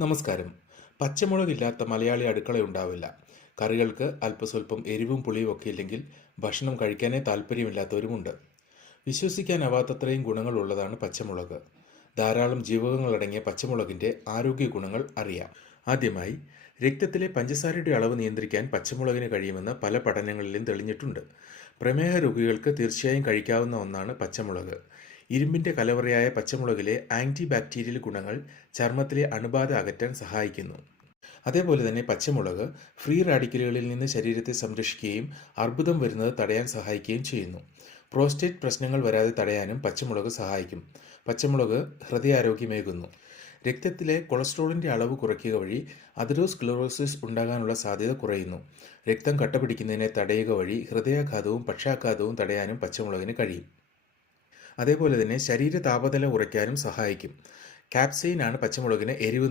നമസ്കാരം. പച്ചമുളകില്ലാത്ത മലയാളി അടുക്കളയുണ്ടാവില്ല. കറികൾക്ക് അല്പസ്വല്പം എരിവും പുളിയും ഒക്കെ ഇല്ലെങ്കിൽ ഭക്ഷണം കഴിക്കാനേ താല്പര്യമില്ലാത്തവരുമുണ്ട്. വിശ്വസിക്കാനാവാത്തത്രയും ഗുണങ്ങളുള്ളതാണ് പച്ചമുളക്. ധാരാളം ജീവകങ്ങളടങ്ങിയ പച്ചമുളകിൻ്റെ ആരോഗ്യ ഗുണങ്ങൾ അറിയാം. ആദ്യമായി, രക്തത്തിലെ പഞ്ചസാരയുടെ അളവ് നിയന്ത്രിക്കാൻ പച്ചമുളകിന് കഴിയുമെന്ന് പല പഠനങ്ങളിലും തെളിഞ്ഞിട്ടുണ്ട്. പ്രമേഹ രോഗികൾക്ക് തീർച്ചയായും കഴിക്കാവുന്ന ഒന്നാണ് പച്ചമുളക്. ഇരുമ്പിൻ്റെ കലവറയായ പച്ചമുളകിലെ ആൻറ്റി ബാക്ടീരിയൽ ഗുണങ്ങൾ ചർമ്മത്തിലെ അണുബാധ അകറ്റാൻ സഹായിക്കുന്നു. അതേപോലെ തന്നെ പച്ചമുളക് ഫ്രീ റാഡിക്കലുകളിൽ നിന്ന് ശരീരത്തെ സംരക്ഷിക്കുകയും അർബുദം വരുന്നത് തടയാൻ സഹായിക്കുകയും ചെയ്യുന്നു. പ്രോസ്റ്റേറ്റ് പ്രശ്നങ്ങൾ വരാതെ തടയാനും പച്ചമുളക് സഹായിക്കും. പച്ചമുളക് ഹൃദയാരോഗ്യമേകുന്നു. രക്തത്തിലെ കൊളസ്ട്രോളിൻ്റെ അളവ് കുറയ്ക്കുക വഴി അതെറോസ്ക്ലെറോസിസ് ഉണ്ടാകാനുള്ള സാധ്യത കുറയുന്നു. രക്തം കട്ടപിടിക്കുന്നതിനെ തടയുക വഴി ഹൃദയാഘാതവും പക്ഷാഘാതവും തടയാനും പച്ചമുളകിന് കഴിയും. അതേപോലെ തന്നെ ശരീര താപനില കുറയ്ക്കാനും സഹായിക്കും. കാപ്സൈനാണ് പച്ചമുളകിന് എരിവ് നൽകുന്നത്.